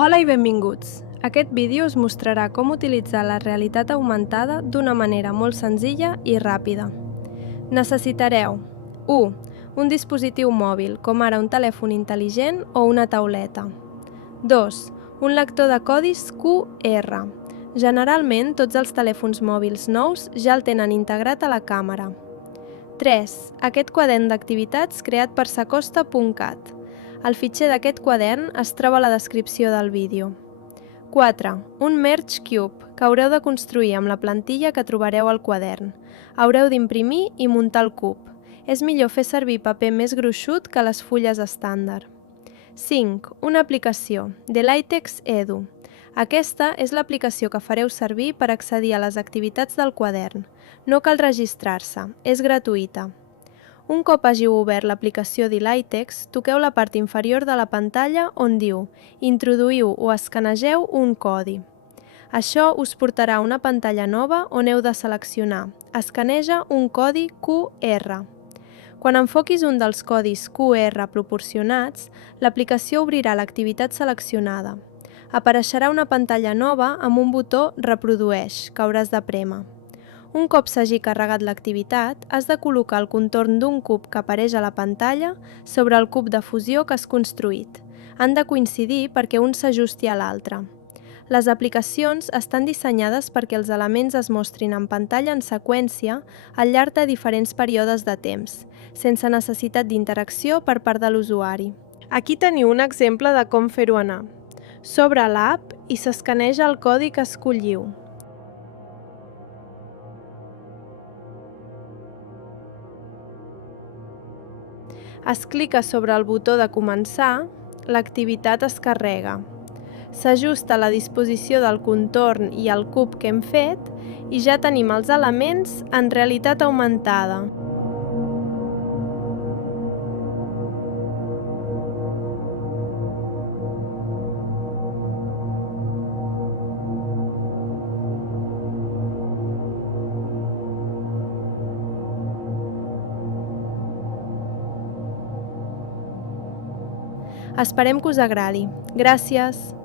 Hola i benvinguts! Aquest vídeo us mostrarà com utilitzar la realitat augmentada d'una manera molt senzilla i ràpida. Necessitareu 1. Un dispositiu mòbil, com ara un telèfon intel·ligent o una tauleta. 2. Un lector de codis QR. Generalment, tots els telèfons mòbils nous ja el tenen integrat a la càmera. 3. Aquest quadern d'activitats creat per sacosta.cat. El fitxer d'aquest quadern es troba a la descripció del vídeo. 4. Un Merge Cube, que haureu de construir amb la plantilla que trobareu al quadern. Haureu d'imprimir i muntar el cub. És millor fer servir paper més gruixut que les fulles estàndard. 5. Una aplicació, Delaitex Edu. Aquesta és l'aplicació que fareu servir per accedir a les activitats del quadern. No cal registrar-se, és gratuïta. Un cop hàgiu obert l'aplicació d'Elaitex, toqueu la part inferior de la pantalla on diu «Introduïu o escanegeu un codi». Això us portarà a una pantalla nova on heu de seleccionar «Escaneja un codi QR». Quan enfoquis un dels codis QR proporcionats, l'aplicació obrirà l'activitat seleccionada. Apareixerà una pantalla nova amb un botó «Reprodueix» que hauràs de prémer. Un cop s'hagi carregat l'activitat, has de col·locar el contorn d'un cub que apareix a la pantalla sobre el cub de fusió que has construït. Han de coincidir perquè un s'ajusti a l'altre. Les aplicacions estan dissenyades perquè els elements es mostrin en pantalla en seqüència al llarg de diferents períodes de temps, sense necessitat d'interacció per part de l'usuari. Aquí teniu un exemple de com fer-ho anar. S'obre l'app i s'escaneja el codi que escolliu. Es clica sobre el botó de començar, l'activitat es carrega. S'ajusta la disposició del contorn i el cub que hem fet i ja tenim els elements en realitat augmentada. Esperem que us agradi. Gràcies!